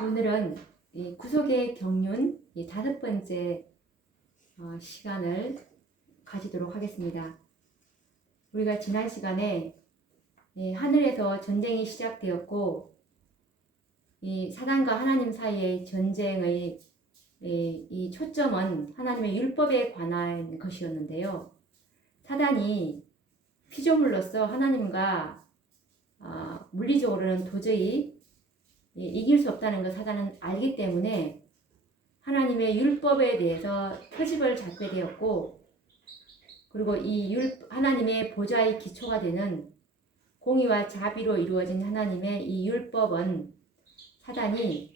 오늘은 이 구속의 경륜 이 5번째 시간을 가지도록 하겠습니다. 우리가 지난 시간에 하늘에서 전쟁이 시작되었고 이 사단과 하나님 사이의 전쟁의 이 초점은 하나님의 율법에 관한 것이었는데요. 사단이 피조물로서 하나님과 물리적으로는 도저히 이길 수 없다는 걸 사단은 알기 때문에 하나님의 율법에 대해서 터집을 잡게 되었고, 그리고 이 하나님의 보좌의 기초가 되는 공의와 자비로 이루어진 하나님의 이 율법은 사단이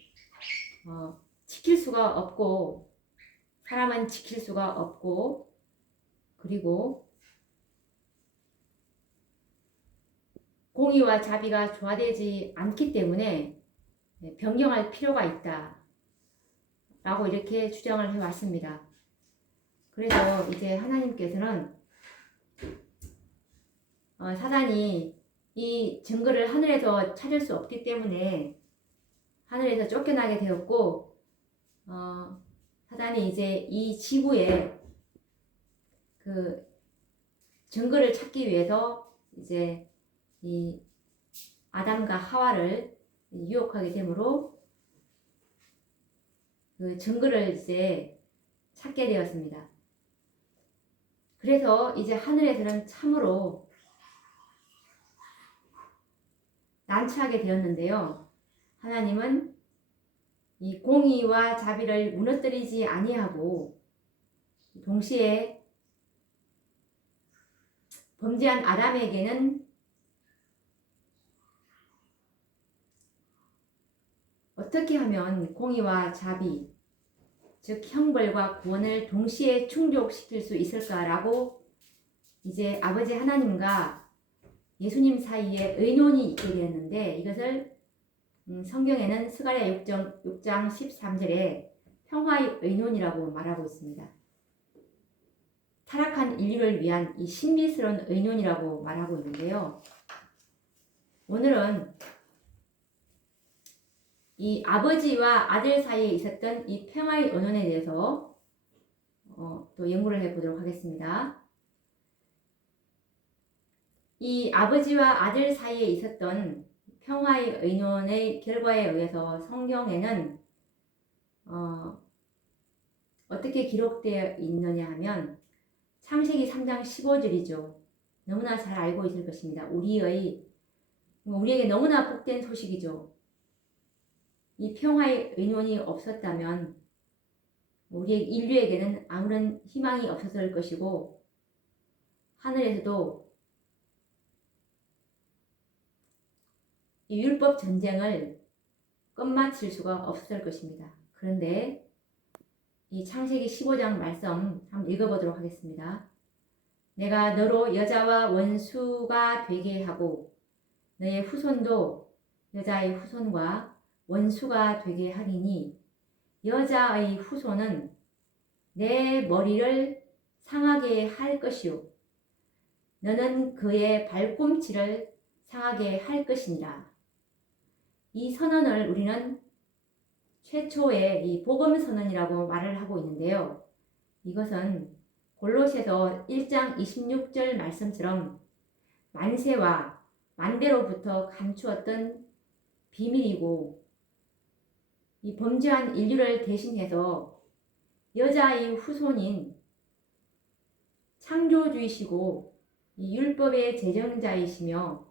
지킬 수가 없고, 사람은 지킬 수가 없고, 그리고 공의와 자비가 조화되지 않기 때문에 변경할 필요가 있다 라고 이렇게 주장을 해왔습니다. 그래서 이제 하나님께서는 사단이 이 증거를 하늘에서 찾을 수 없기 때문에 하늘에서 쫓겨나게 되었고, 사단이 이제 이 지구에 그 증거를 찾기 위해서 이제 이 아담과 하와를 유혹하게 되므로 그 증거를 이제 찾게 되었습니다. 그래서 이제 하늘에서는 참으로 난처하게 되었는데요. 하나님은 이 공의와 자비를 무너뜨리지 아니하고 동시에 범죄한 아담에게는 어떻게 하면 공의와 자비, 즉 형벌과 구원을 동시에 충족시킬 수 있을까라고 이제 아버지 하나님과 예수님 사이에 의논이 있게 되었는데, 이것을 성경에는 스가랴 6장 13절에 평화의 의논이라고 말하고 있습니다. 타락한 인류를 위한 이 신비스러운 의논이라고 말하고 있는데요. 오늘은 이 아버지와 아들 사이에 있었던 이 평화의 의논에 대해서 또 연구를 해보도록 하겠습니다. 이 아버지와 아들 사이에 있었던 평화의 의논의 결과에 의해서 성경에는 어떻게 기록되어 있느냐 하면 창세기 3장 15절이죠. 너무나 잘 알고 있을 것입니다. 우리에게 너무나 복된 소식이죠. 이 평화의 의논이 없었다면 우리 인류에게는 아무런 희망이 없었을 것이고, 하늘에서도 이 율법 전쟁을 끝마칠 수가 없었을 것입니다. 그런데 이 창세기 15장 말씀 한번 읽어보도록 하겠습니다. 내가 너로 여자와 원수가 되게 하고 너의 후손도 여자의 후손과 원수가 되게 하리니 여자의 후손은 내 머리를 상하게 할 것이요 너는 그의 발꿈치를 상하게 할 것이니라. 이 선언을 우리는 최초의 이 복음 선언이라고 말을 하고 있는데요. 이것은 골로새서 1장 26절 말씀처럼 만세와 만대로부터 감추었던 비밀이고, 이 범죄한 인류를 대신해서 여자의 후손인 창조주이시고 이 율법의 제정자이시며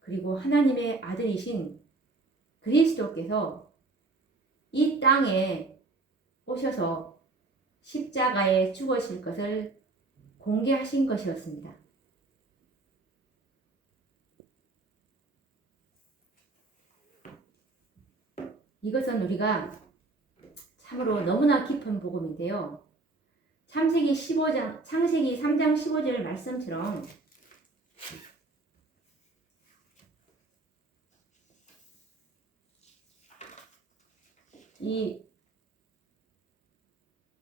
그리고 하나님의 아들이신 그리스도께서 이 땅에 오셔서 십자가에 죽으실 것을 공개하신 것이었습니다. 이것은 우리가 참으로 너무나 깊은 복음인데요. 창세기 3장 15절 말씀처럼 이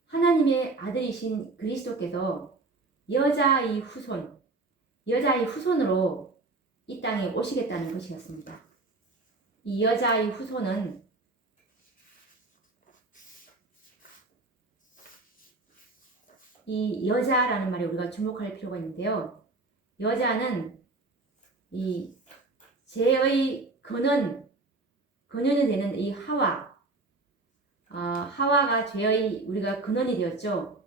하나님의 아들이신 그리스도께서 여자의 후손으로 이 땅에 오시겠다는 것이었습니다. 이 여자의 후손은 이 여자라는 말에 우리가 주목할 필요가 있는데요. 여자는 이 죄의 근원이 되는 이 하와가 죄의 우리가 근원이 되었죠.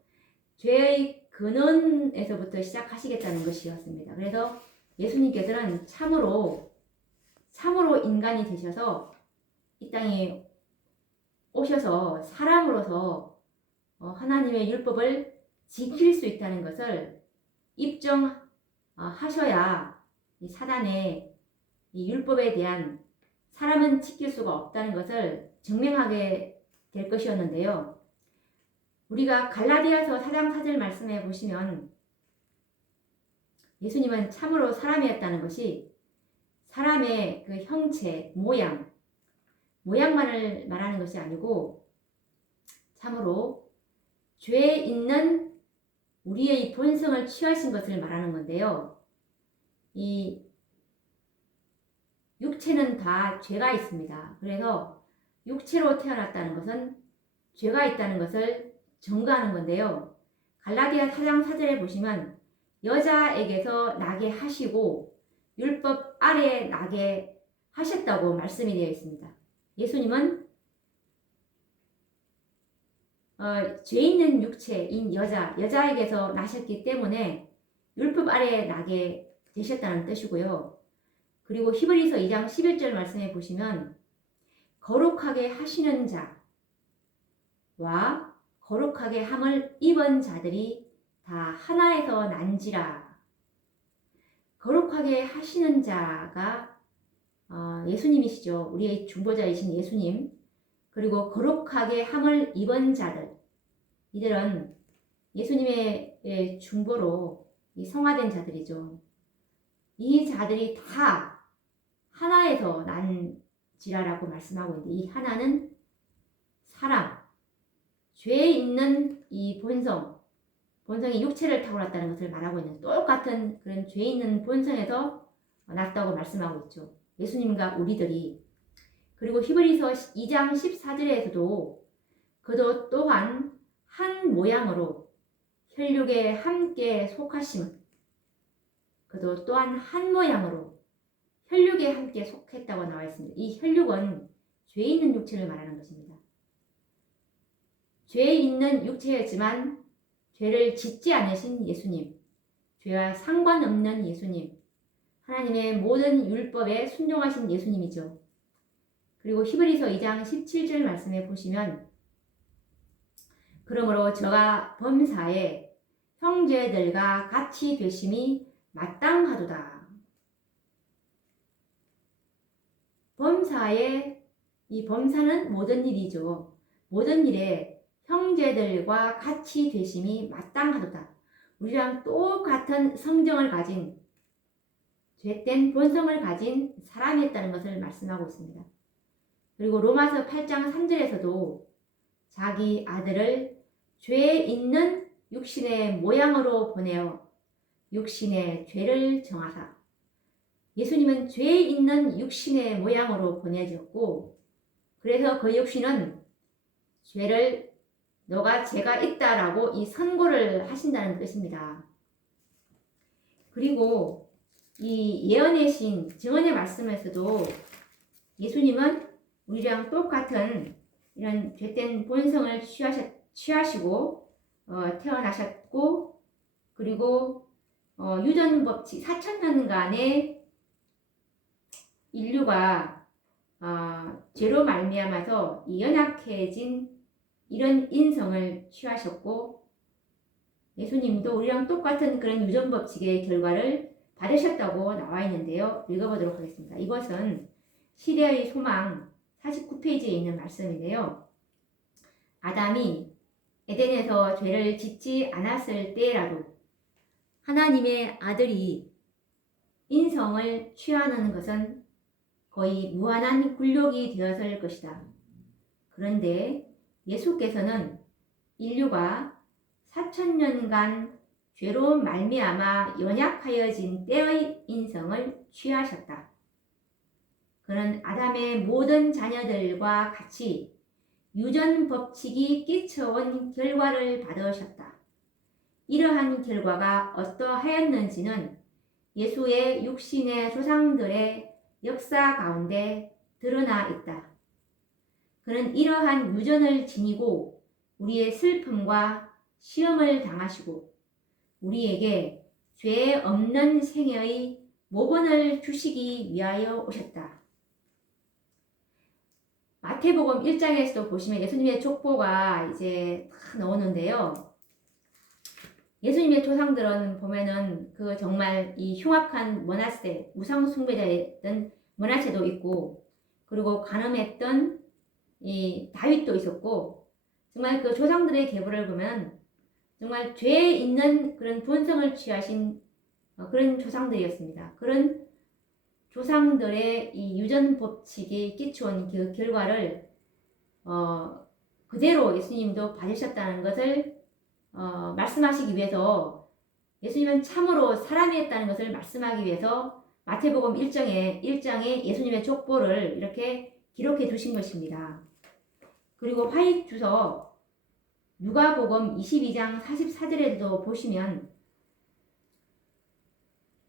죄의 근원에서부터 시작하시겠다는 것이었습니다. 그래서 예수님께서는 참으로 인간이 되셔서 이 땅에 오셔서 사람으로서 하나님의 율법을 지킬 수 있다는 것을 입증하셔야 이 사단의 이 율법에 대한 사람은 지킬 수가 없다는 것을 증명하게 될 것이었는데요. 우리가 갈라디아서 4장 4절 말씀해 보시면 예수님은 참으로 사람이었다는 것이 사람의 그 형체, 모양만을 말하는 것이 아니고 참으로 죄에 있는 우리의 본성을 취하신 것을 말하는 건데요. 이 육체는 다 죄가 있습니다. 그래서 육체로 태어났다는 것은 죄가 있다는 것을 증거하는 건데요. 갈라디아 4장 4절에 보시면 여자에게서 나게 하시고 율법 아래에 나게 하셨다고 말씀이 되어 있습니다. 예수님은 죄 있는 육체인 여자에게서 나셨기 때문에 율법 아래에 나게 되셨다는 뜻이고요. 그리고 히브리서 2장 11절 말씀해 보시면 거룩하게 하시는 자와 거룩하게 함을 입은 자들이 다 하나에서 난지라. 거룩하게 하시는 자가 예수님이시죠. 우리의 중보자이신 예수님. 그리고 거룩하게 함을 입은 자들. 이들은 예수님의 중보로 성화된 자들이죠. 이 자들이 다 하나에서 난지라라고 말씀하고 있는데 이 하나는 사람, 죄에 있는 이 본성이 육체를 타고났다는 것을 말하고 있는 똑같은 그런 죄 있는 본성에서 났다고 말씀하고 있죠. 예수님과 우리들이. 그리고 히브리서 2장 14절에서도 그도 또한 한 모양으로 혈육에 함께 속하심은 그도 또한 한 모양으로 혈육에 함께 속했다고 나와 있습니다. 이 혈육은 죄 있는 육체를 말하는 것입니다. 죄 있는 육체였지만 죄를 짓지 않으신 예수님, 죄와 상관없는 예수님, 하나님의 모든 율법에 순종하신 예수님이죠. 그리고 히브리서 2장 17절 말씀에 보시면 그러므로 저가 범사에 형제들과 같이 되심이 마땅하도다. 이 범사는 모든 일이죠. 모든 일에 형제들과 같이 되심이 마땅하도다. 우리랑 똑같은 성정을 가진 죄된 본성을 가진 사람이었다는 것을 말씀하고 있습니다. 그리고 로마서 8장 3절에서도 자기 아들을 죄 있는 육신의 모양으로 보내어 육신의 죄를 정하사. 예수님은 죄 있는 육신의 모양으로 보내졌고 그래서 그 육신은 죄를 너가 죄가 있다라고 이 선고를 하신다는 뜻입니다. 그리고 이 예언의 신 증언의 말씀에서도 예수님은 우리랑 똑같은 이런 죄된 본성을 취하시고 태어나셨고 그리고 유전법칙 4,000년간의 인류가 죄로 말미암아서 이 연약해진 이런 인성을 취하셨고 예수님도 우리랑 똑같은 그런 유전법칙의 결과를 받으셨다고 나와 있는데요. 읽어보도록 하겠습니다. 이것은 시대의 소망 49페이지에 있는 말씀인데요. 아담이 에덴에서 죄를 짓지 않았을 때라도 하나님의 아들이 인성을 취하는 것은 거의 무한한 굴욕이 되었을 것이다. 그런데 예수께서는 인류가 4,000년간 죄로 말미암아 연약하여진 때의 인성을 취하셨다. 그는 아담의 모든 자녀들과 같이 유전 법칙이 끼쳐온 결과를 받으셨다. 이러한 결과가 어떠하였는지는 예수의 육신의 조상들의 역사 가운데 드러나 있다. 그는 이러한 유전을 지니고 우리의 슬픔과 시험을 당하시고 우리에게 죄 없는 생애의 모본을 주시기 위하여 오셨다. 마태복음 1장에서도 보시면 예수님의 족보가 이제 다 나오는데요. 예수님의 조상들은 보면은 그 정말 이 흉악한 머나세, 우상 숭배자였던 머나세도 있고, 그리고 간음했던 이 다윗도 있었고, 정말 그 조상들의 계보를 보면 정말 죄에 있는 그런 본성을 취하신 그런 조상들이었습니다. 그런 조상들의 이 유전 법칙이 끼쳐온 그 결과를 그대로 예수님도 받으셨다는 것을 말씀하시기 위해서, 예수님은 참으로 사람이었다는 것을 말씀하기 위해서 마태복음 1장에 예수님의 족보를 이렇게 기록해 두신 것입니다. 그리고 화입주서 누가복음 22장 44절에도 보시면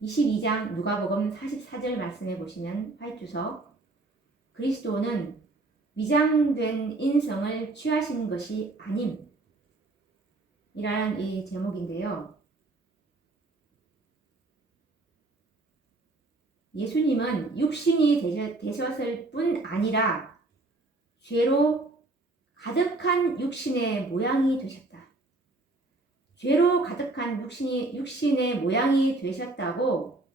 22장 누가복음 44절 말씀해 보시면 화입주서 그리스도는 위장된 인성을 취하신 것이 아님 이라는 이 제목인데요. 예수님은 육신이 되셨을 뿐 아니라 죄로 가득한 육신의 모양이 되셨다. 죄로 가득한 육신의 모양이 되셨다고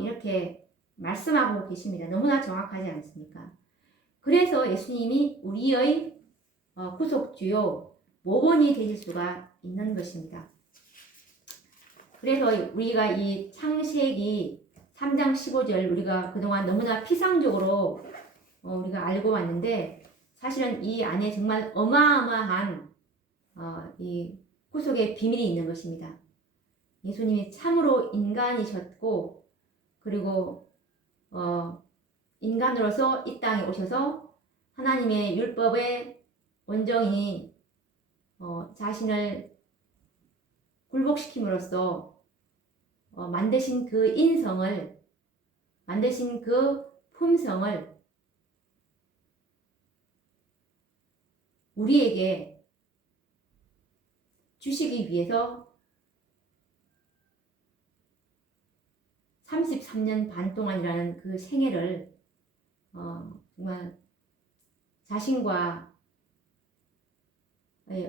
이렇게 말씀하고 계십니다. 너무나 정확하지 않습니까? 그래서 예수님이 우리의 구속주요 모본이 되실 수가 있는 것입니다. 그래서 우리가 이 창세기 3장 15절 우리가 그동안 너무나 피상적으로 우리가 알고 왔는데, 사실은 이 안에 정말 어마어마한 이 구속의 비밀이 있는 것입니다. 예수님이 참으로 인간이셨고, 그리고 인간으로서 이 땅에 오셔서 하나님의 율법의 온전히 자신을 굴복시킴으로써 만드신 그 인성을, 만드신 그 품성을 우리에게 주시기 위해서 33년 반 동안이라는 그 생애를 정말 자신과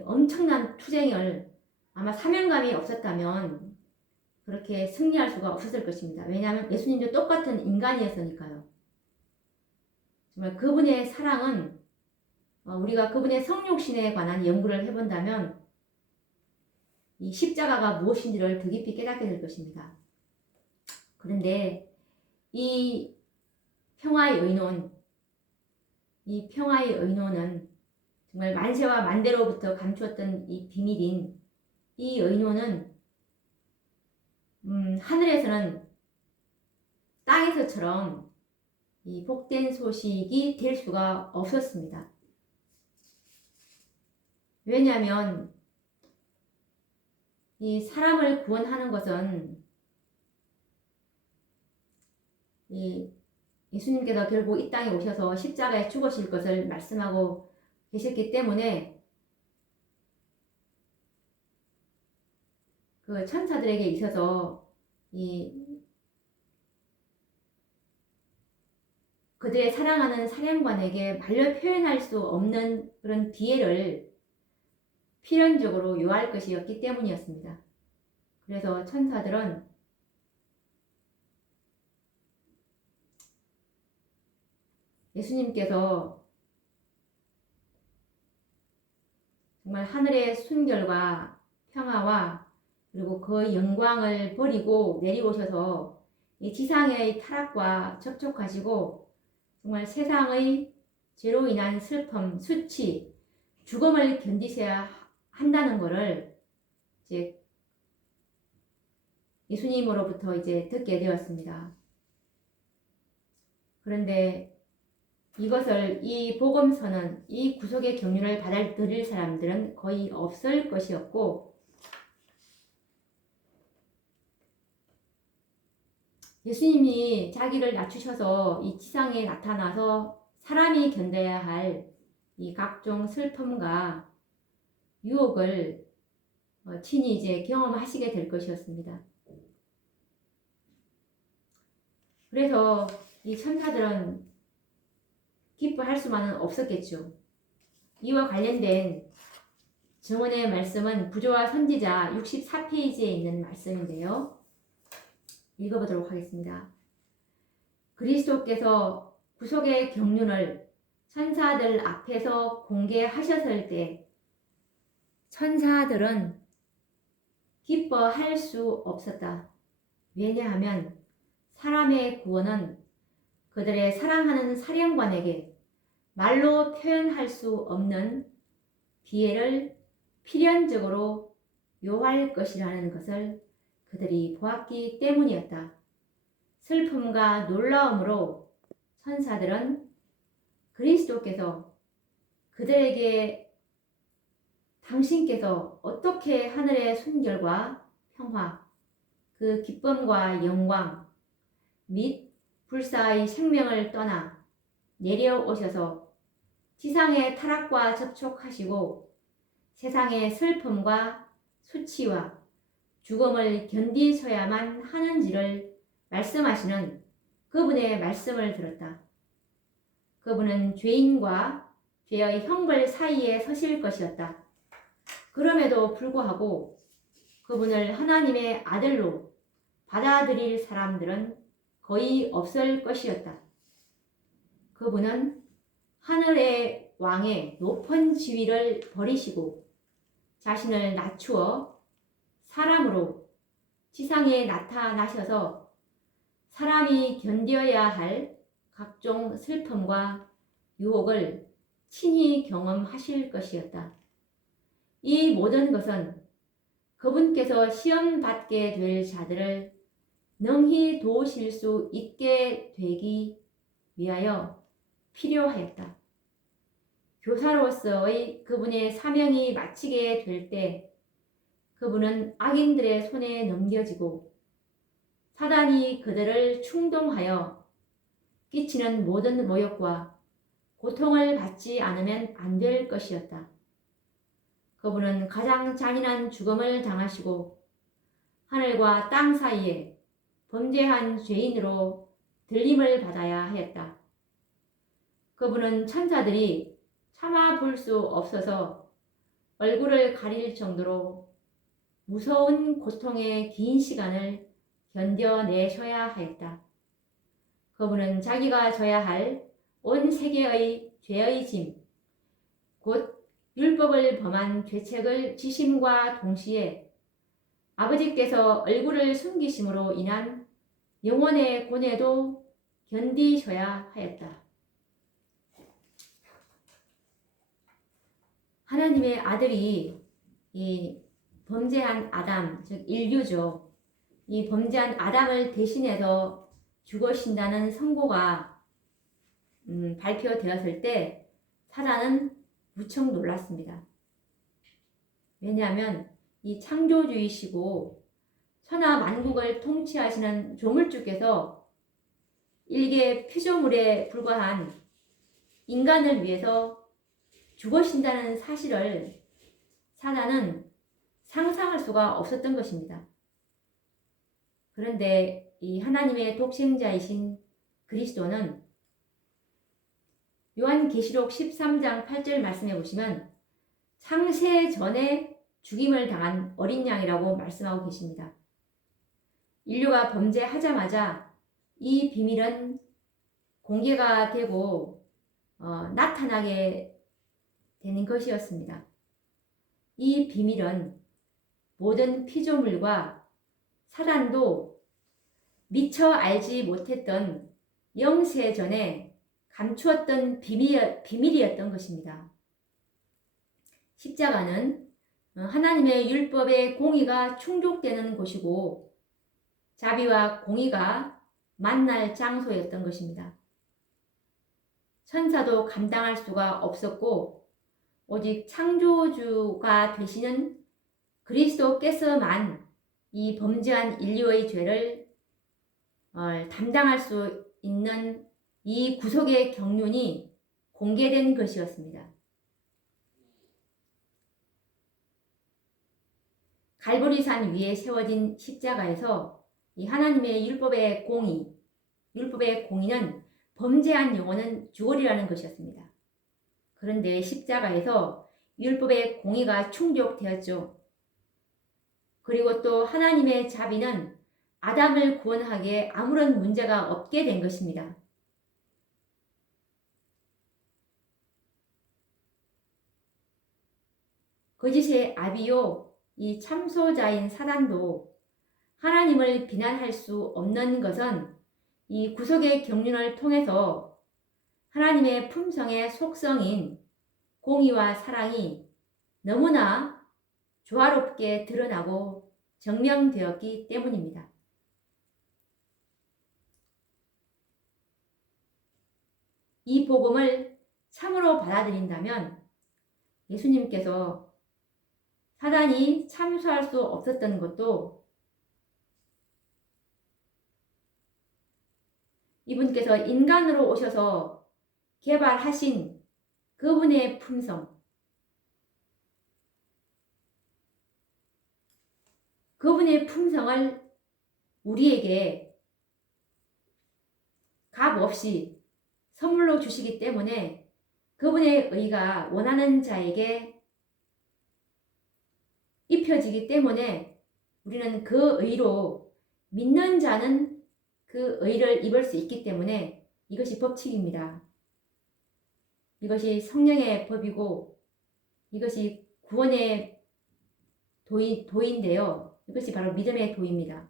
엄청난 투쟁을, 아마 사명감이 없었다면 그렇게 승리할 수가 없었을 것입니다. 왜냐하면 예수님도 똑같은 인간이었으니까요. 정말 그분의 사랑은 우리가 그분의 성육신에 관한 연구를 해본다면 이 십자가가 무엇인지를 더 깊이 깨닫게 될 것입니다. 그런데 이 평화의 의논은 정말 만세와 만대로부터 감추었던 이 비밀인 이 의논은 하늘에서는 땅에서처럼 이 복된 소식이 될 수가 없었습니다. 왜냐하면 이 사람을 구원하는 것은 예수님께서 결국 이 땅에 오셔서 십자가에 죽으실 것을 말씀하고 계셨기 때문에 그 천사들에게 있어서 그들의 사랑하는 사령관에게 말로 표현할 수 없는 그런 비애를 필연적으로 요할 것이었기 때문이었습니다. 그래서 천사들은 예수님께서 정말 하늘의 순결과 평화와 그리고 그 영광을 버리고 내려오셔서 이 지상의 타락과 접촉하시고 정말 세상의 죄로 인한 슬픔, 수치, 죽음을 견디셔야 한다는 것을 이제 예수님으로부터 이제 듣게 되었습니다. 그런데 이것을 이 복음서는 이 구속의 경륜을 받아들일 사람들은 거의 없을 것이었고 예수님이 자기를 낮추셔서 이 지상에 나타나서 사람이 견뎌야 할 이 각종 슬픔과 유혹을 친히 이제 경험하시게 될 것이었습니다. 그래서 이 천사들은 기뻐할 수만은 없었겠죠. 이와 관련된 증언의 말씀은 부조와 선지자 64페이지에 있는 말씀인데요. 읽어보도록 하겠습니다. 그리스도께서 구속의 경륜을 천사들 앞에서 공개하셨을 때 천사들은 기뻐할 수 없었다. 왜냐하면 사람의 구원은 그들의 사랑하는 사령관에게 말로 표현할 수 없는 기회를 필연적으로 요할 것이라는 것을 그들이 보았기 때문이었다. 슬픔과 놀라움으로 천사들은 그리스도께서 그들에게 당신께서 어떻게 하늘의 순결과 평화, 그 기쁨과 영광 및 불사의 생명을 떠나 내려오셔서 지상의 타락과 접촉하시고 세상의 슬픔과 수치와 죽음을 견디셔야만 하는지를 말씀하시는 그분의 말씀을 들었다. 그분은 죄인과 죄의 형벌 사이에 서실 것이었다. 그럼에도 불구하고 그분을 하나님의 아들로 받아들일 사람들은 거의 없을 것이었다. 그분은 하늘의 왕의 높은 지위를 버리시고 자신을 낮추어 사람으로 지상에 나타나셔서 사람이 견뎌야 할 각종 슬픔과 유혹을 친히 경험하실 것이었다. 이 모든 것은 그분께서 시험받게 될 자들을 능히 도우실 수 있게 되기 위하여 필요하였다. 교사로서의 그분의 사명이 마치게 될 때 그분은 악인들의 손에 넘겨지고 사단이 그들을 충동하여 끼치는 모든 모욕과 고통을 받지 않으면 안 될 것이었다. 그분은 가장 잔인한 죽음을 당하시고 하늘과 땅 사이에 범죄한 죄인으로 들림을 받아야 하였다. 그분은 천사들이 참아 볼 수 없어서 얼굴을 가릴 정도로 무서운 고통의 긴 시간을 견뎌내셔야 하였다. 그분은 자기가 져야 할 온 세계의 죄의 짐, 곧 율법을 범한 죄책을 지심과 동시에 아버지께서 얼굴을 숨기심으로 인한 영원의 고뇌도 견디셔야 하였다. 하나님의 아들이 이 범죄한 아담, 즉 인류죠. 이 범죄한 아담을 대신해서 죽으신다는 선고가 발표되었을 때 사단은 무척 놀랐습니다. 왜냐하면 이 창조주이시고 천하 만국을 통치하시는 조물주께서 일개 피조물에 불과한 인간을 위해서 죽으신다는 사실을 사단은 상상할 수가 없었던 것입니다. 그런데 이 하나님의 독생자이신 그리스도는 요한계시록 13장 8절 말씀해 보시면 창세 전에 죽임을 당한 어린 양이라고 말씀하고 계십니다. 인류가 범죄하자마자 이 비밀은 공개가 되고 나타나게 되는 것이었습니다. 이 비밀은 모든 피조물과 사단도 미처 알지 못했던 영세전에 감추었던 비밀이었던 것입니다. 십자가는 하나님의 율법의 공의가 충족되는 곳이고 자비와 공의가 만날 장소였던 것입니다. 천사도 감당할 수가 없었고 오직 창조주가 되시는 그리스도께서만 이 범죄한 인류의 죄를 담당할 수 있는 이 구속의 경륜이 공개된 것이었습니다. 갈보리산 위에 세워진 십자가에서 이 하나님의 율법의 공의는 범죄한 영혼은 죽으리라는 것이었습니다. 그런데 십자가에서 율법의 공의가 충족되었죠. 그리고 또 하나님의 자비는 아담을 구원하기에 아무런 문제가 없게 된 것입니다. 거짓의 아비요 이 참소자인 사단도 하나님을 비난할 수 없는 것은 이 구속의 경륜을 통해서 하나님의 품성의 속성인 공의와 사랑이 너무나 조화롭게 드러나고 증명되었기 때문입니다. 이 복음을 참으로 받아들인다면 예수님께서 사단이 참수할 수 없었던 것도 이분께서 인간으로 오셔서 개발하신 그분의 품성, 그분의 품성을 우리에게 값 없이 선물로 주시기 때문에 그분의 의가 원하는 자에게 입혀지기 때문에 우리는 그 의로 믿는 자는 그 의를 입을 수 있기 때문에 이것이 법칙입니다. 이것이 성령의 법이고 이것이 구원의 도인데요. 이것이 바로 믿음의 도입니다.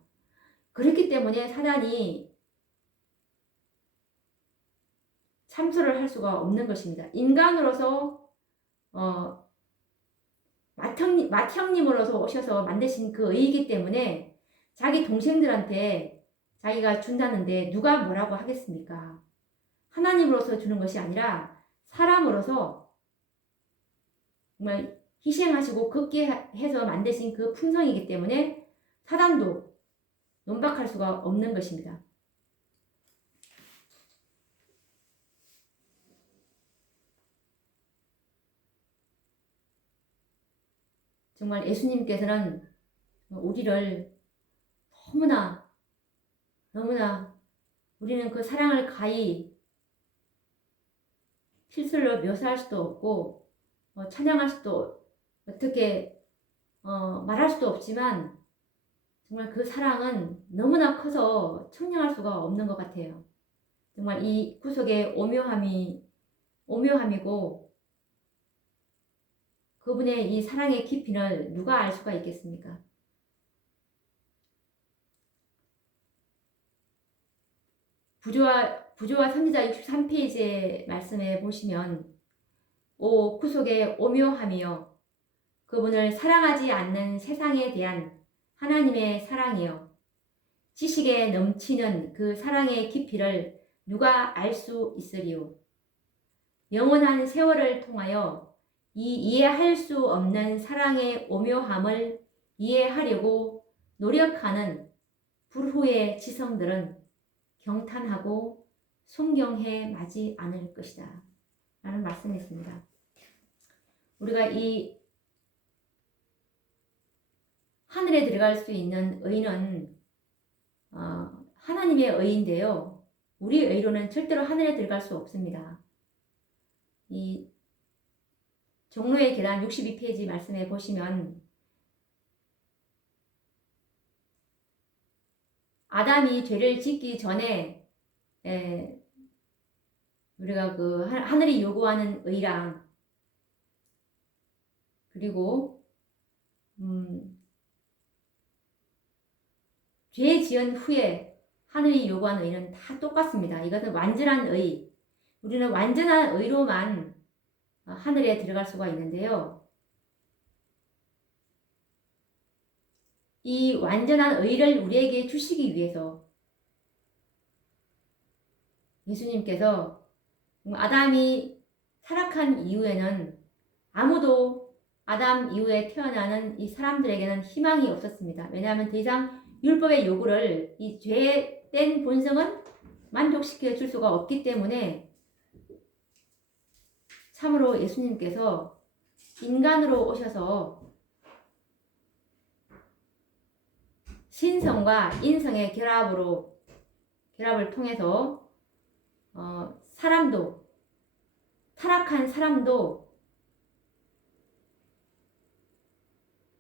그렇기 때문에 사단이 참소를 할 수가 없는 것입니다. 인간으로서 맏형님으로서 오셔서 만드신 그 의이기 때문에 자기 동생들한테 자기가 준다는데 누가 뭐라고 하겠습니까? 하나님으로서 주는 것이 아니라 사람으로서 정말 희생하시고 극게 해서 만드신 그 품성이기 때문에 사단도 논박할 수가 없는 것입니다. 정말 예수님께서는 우리를 너무나 우리는 그 사랑을 가히 필설로 묘사할 수도 없고 찬양할 수도 어떻게 말할 수도 없지만 정말 그 사랑은 너무나 커서 청량할 수가 없는 것 같아요. 정말 이 구속의 오묘함이고 그분의 이 사랑의 깊이를 누가 알 수가 있겠습니까? 부조와 선지자 63페이지의 말씀에 보시면 오 구속의 오묘함이여 그분을 사랑하지 않는 세상에 대한 하나님의 사랑이여 지식에 넘치는 그 사랑의 깊이를 누가 알 수 있으리요. 영원한 세월을 통하여 이 이해할 수 없는 사랑의 오묘함을 이해하려고 노력하는 불후의 지성들은 경탄하고 순경해 마지 않을 것이다. 라는 말씀이 있습니다. 우리가 이 하늘에 들어갈 수 있는 의는 하나님의 의인데요. 우리 의로는 절대로 하늘에 들어갈 수 없습니다. 이 종로의 계단 62페이지 말씀에 보시면 아담이 죄를 짓기 전에 우리가 그 하늘이 요구하는 의랑 그리고 죄 지은 후에 하늘이 요구하는 의는 다 똑같습니다. 이것은 완전한 의. 우리는 완전한 의로만 하늘에 들어갈 수가 있는데요. 이 완전한 의를 우리에게 주시기 위해서 예수님께서 아담이 타락한 이후에는 아무도 아담 이후에 태어나는 이 사람들에게는 희망이 없었습니다. 왜냐하면 더 이상 율법의 요구를 이 죄된 본성은 만족시켜 줄 수가 없기 때문에 참으로 예수님께서 인간으로 오셔서 신성과 인성의 결합을 통해서 사람도 타락한 사람도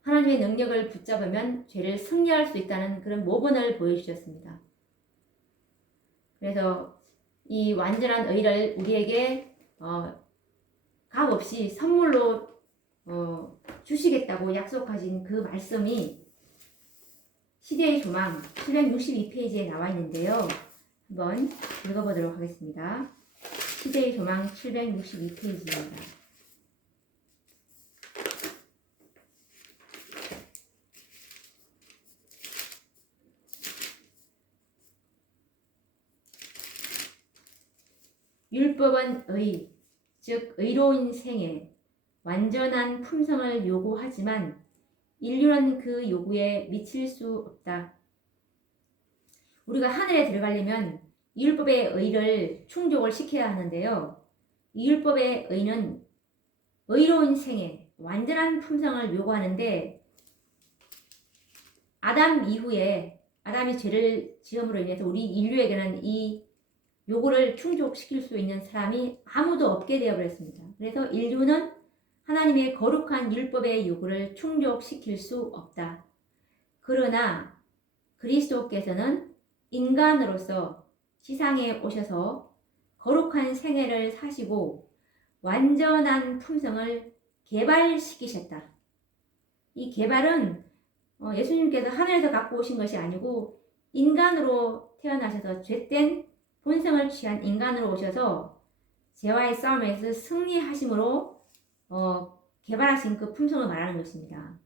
하나님의 능력을 붙잡으면 죄를 승리할 수 있다는 그런 모본을 보여주셨습니다. 그래서 이 완전한 의를 우리에게 값없이 선물로 주시겠다고 약속하신 그 말씀이 시대의 조망 762페이지에 나와 있는데요. 한번 읽어보도록 하겠습니다. 시대의 조망 762페이지입니다. 율법은 의, 즉 의로운 생애, 완전한 품성을 요구하지만 인류는 그 요구에 미칠 수 없다. 우리가 하늘에 들어가려면 이 율법의 의를 충족을 시켜야 하는데요. 이 율법의 의는 의로운 생애, 완전한 품성을 요구하는데 아담 이후에 아담이 죄를 지음으로 인해서 우리 인류에게는 이 요구를 충족시킬 수 있는 사람이 아무도 없게 되어버렸습니다. 그래서 인류는 하나님의 거룩한 율법의 요구를 충족시킬 수 없다. 그러나 그리스도께서는 인간으로서 지상에 오셔서 거룩한 생애를 사시고 완전한 품성을 개발시키셨다. 이 개발은 예수님께서 하늘에서 갖고 오신 것이 아니고 인간으로 태어나셔서 죄된 본성을 취한 인간으로 오셔서 죄와의 싸움에서 승리하심으로 개발하신 그 품성을 말하는 것입니다.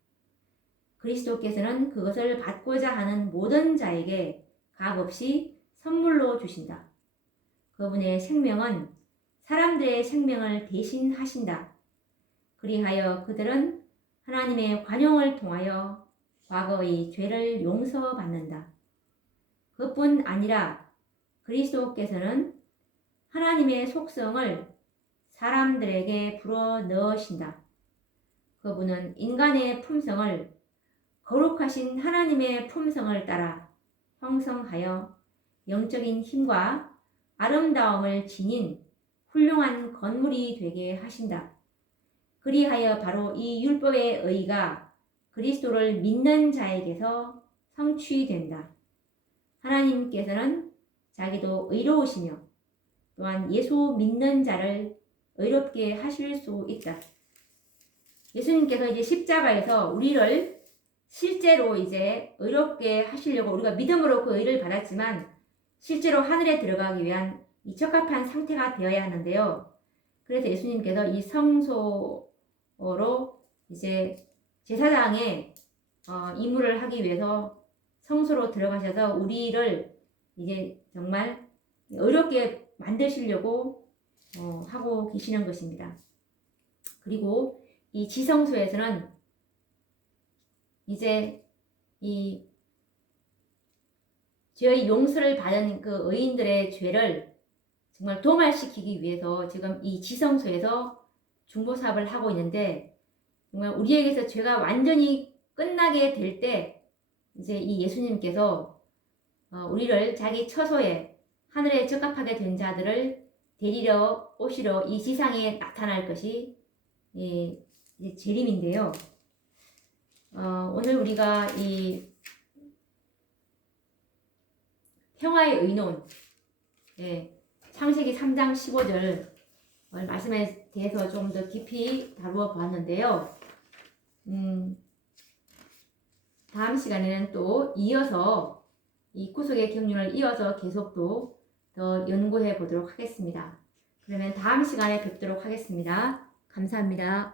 그리스도께서는 그것을 받고자 하는 모든 자에게 값없이 선물로 주신다. 그분의 생명은 사람들의 생명을 대신하신다. 그리하여 그들은 하나님의 관용을 통하여 과거의 죄를 용서받는다. 그뿐 아니라 그리스도께서는 하나님의 속성을 사람들에게 불어 넣으신다. 그분은 인간의 품성을 거룩하신 하나님의 품성을 따라 형성하여 영적인 힘과 아름다움을 지닌 훌륭한 건물이 되게 하신다. 그리하여 바로 이 율법의 의가 그리스도를 믿는 자에게서 성취된다. 하나님께서는 자기도 의로우시며 또한 예수 믿는 자를 의롭게 하실 수 있다. 예수님께서 이제 십자가에서 우리를 실제로 이제 의롭게 하시려고 우리가 믿음으로 그 의를 받았지만 실제로 하늘에 들어가기 위한 이 적합한 상태가 되어야 하는데요. 그래서 예수님께서 이 성소로 이제 제사장의 임무를 하기 위해서 성소로 들어가셔서 우리를 이제 정말 의롭게 만드시려고 하고 계시는 것입니다. 그리고 이 지성소에서는 이제 이 죄의 용서를 받은 그 의인들의 죄를 정말 도말시키기 위해서 지금 이 지성소에서 중보사업을 하고 있는데 정말 우리에게서 죄가 완전히 끝나게 될 때 이제 이 예수님께서 우리를 자기 처소에 하늘에 적합하게 된 자들을 데리러 오시러 이 지상에 나타날 것이 이제 재림인데요. 오늘 우리가 이 평화의 의논, 창세기 3장 15절 말씀에 대해서 좀 더 깊이 다루어 보았는데요. 다음 시간에는 또 이어서 이 구속의 경륜을 이어서 계속 또 더 연구해 보도록 하겠습니다. 그러면 다음 시간에 뵙도록 하겠습니다. 감사합니다.